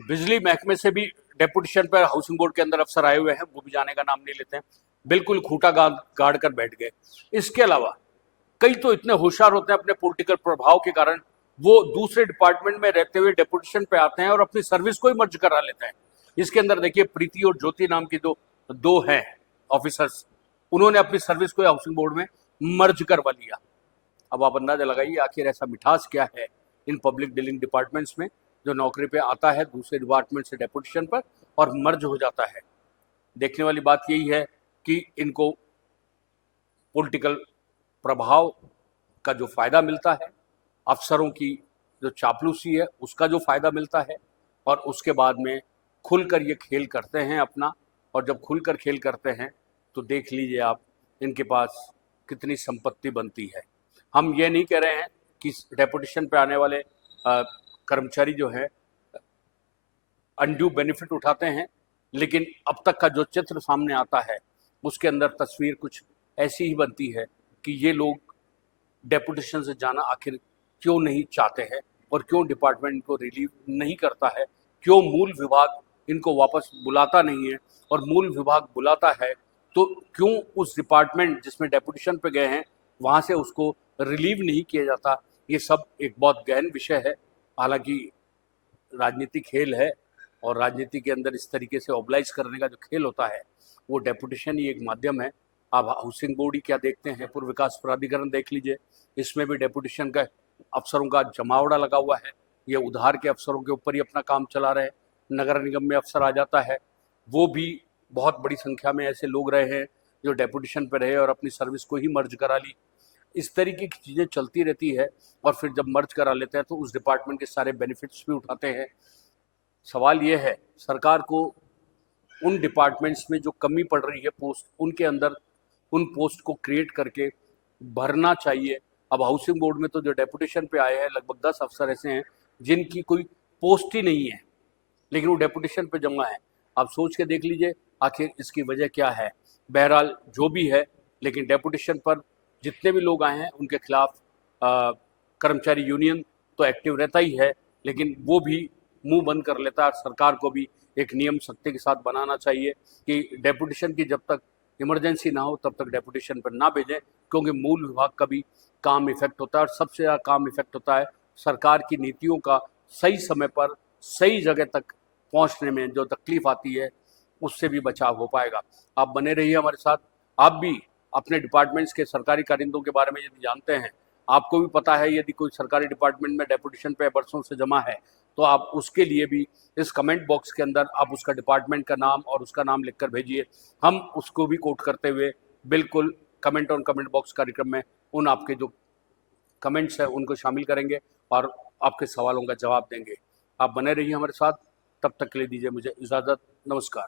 बिजली महकमे से भी डेपुटेशन पर हाउसिंग बोर्ड के अंदर अफसर आए हुए हैं, वो भी जाने का नाम नहीं लेते हैं, बिल्कुल खूंटा गाड़ कर बैठ गए। इसके अलावा कई तो इतने होशियार होते हैं अपने पॉलिटिकल प्रभाव के कारण, वो दूसरे डिपार्टमेंट में रहते हुए डेपुटेशन पे आते हैं और अपनी सर्विस को ही मर्ज करा लेते हैं। इसके अंदर देखिए, प्रीति और ज्योति नाम की दो हैं ऑफिसर्स, उन्होंने अपनी सर्विस को हाउसिंग बोर्ड में मर्ज करवा लिया। अब आप अंदाजा लगाइए आखिर ऐसा मिठास क्या है इन पब्लिक डीलिंग डिपार्टमेंट्स में, जो नौकरी पे आता है दूसरे डिपार्टमेंट से डेपुटेशन पर और मर्ज हो जाता है। देखने वाली बात यही है कि इनको पॉलिटिकल प्रभाव का जो फायदा मिलता है, अफसरों की जो चापलूसी है उसका जो फायदा मिलता है, और उसके बाद में खुलकर ये खेल करते हैं अपना। और जब खुलकर खेल करते हैं तो देख लीजिए आप इनके पास कितनी संपत्ति बनती है। हम ये नहीं कह रहे हैं कि डेपुटेशन पे आने वाले कर्मचारी जो है अनड्यू बेनिफिट उठाते हैं, लेकिन अब तक का जो चित्र सामने आता है उसके अंदर तस्वीर कुछ ऐसी ही बनती है कि ये लोग डेपुटेशन से जाना आखिर क्यों नहीं चाहते हैं, और क्यों डिपार्टमेंट इनको रिलीव नहीं करता है, क्यों मूल विभाग इनको वापस बुलाता नहीं है, और मूल विभाग बुलाता है तो क्यों उस डिपार्टमेंट जिसमें डेपुटेशन पे गए हैं वहाँ से उसको रिलीव नहीं किया जाता। ये सब एक बहुत गहन विषय है। हालांकि राजनीति खेल है, और राजनीति के अंदर इस तरीके से ऑबलाइज करने का जो खेल होता है वो डेपुटेशन ही एक माध्यम है। आप हाउसिंग बोर्ड ही क्या देखते हैं, पूर्व विकास प्राधिकरण देख लीजिए, इसमें भी डेपुटेशन का अफसरों का जमावड़ा लगा हुआ है। ये उधार के अफसरों के ऊपर ही अपना काम चला रहे हैं। नगर निगम में अफसर आ जाता है, वो भी बहुत बड़ी संख्या में ऐसे लोग रहे हैं जो डेपुटेशन पर रहे और अपनी सर्विस को ही मर्ज करा ली। इस तरीके की चीज़ें चलती रहती है, और फिर जब मर्ज करा लेते हैं तो उस डिपार्टमेंट के सारे बेनिफिट्स भी उठाते हैं। सवाल ये है, सरकार को उन डिपार्टमेंट्स में जो कमी पड़ रही है पोस्ट, उनके अंदर उन पोस्ट को क्रिएट करके भरना चाहिए। अब हाउसिंग बोर्ड में तो जो डेपुटेशन पे आए हैं लगभग 10 अफसर ऐसे हैं जिनकी कोई पोस्ट ही नहीं है, लेकिन वो डेपुटेशन पे जमा है। आप सोच के देख लीजिए आखिर इसकी वजह क्या है। बहरहाल जो भी है, लेकिन डेपुटेशन पर जितने भी लोग आए हैं उनके खिलाफ कर्मचारी यूनियन तो एक्टिव रहता ही है, लेकिन वो भी मुंह बंद कर लेता है। सरकार को भी एक नियम सख्ती के साथ बनाना चाहिए कि डेपुटेशन की जब तक इमरजेंसी ना हो तब तक डेपुटेशन पर ना भेजें, क्योंकि मूल विभाग का भी काम इफेक्ट होता है, और सबसे ज़्यादा काम इफेक्ट होता है सरकार की नीतियों का सही समय पर सही जगह तक पहुंचने में जो तकलीफ आती है उससे भी बचाव हो पाएगा। आप बने रहिए हमारे साथ। आप भी अपने डिपार्टमेंट्स के सरकारी कारिंदों के बारे में यदि जानते हैं, आपको भी पता है यदि कोई सरकारी डिपार्टमेंट में डेपुटेशन पे बरसों से जमा है, तो आप उसके लिए भी इस कमेंट बॉक्स के अंदर आप उसका डिपार्टमेंट का नाम और उसका नाम लिखकर भेजिए। हम उसको भी कोट करते हुए बिल्कुल कमेंट ऑन कमेंट बॉक्स कार्यक्रम में उन आपके जो कमेंट्स हैं उनको शामिल करेंगे और आपके सवालों का जवाब देंगे। आप बने रहिए हमारे साथ, तब तक के लिए दीजिए मुझे इजाज़त। नमस्कार।